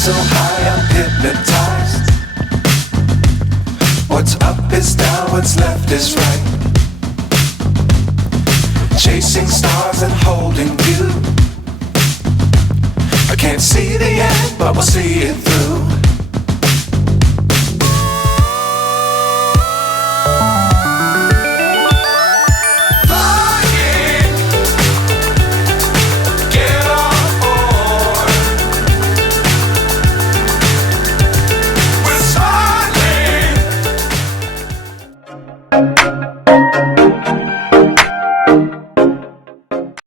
So high I'm hypnotized. What's up is down, what's left is right. Chasing stars and holding you. I can't see the end, but we'll see it through.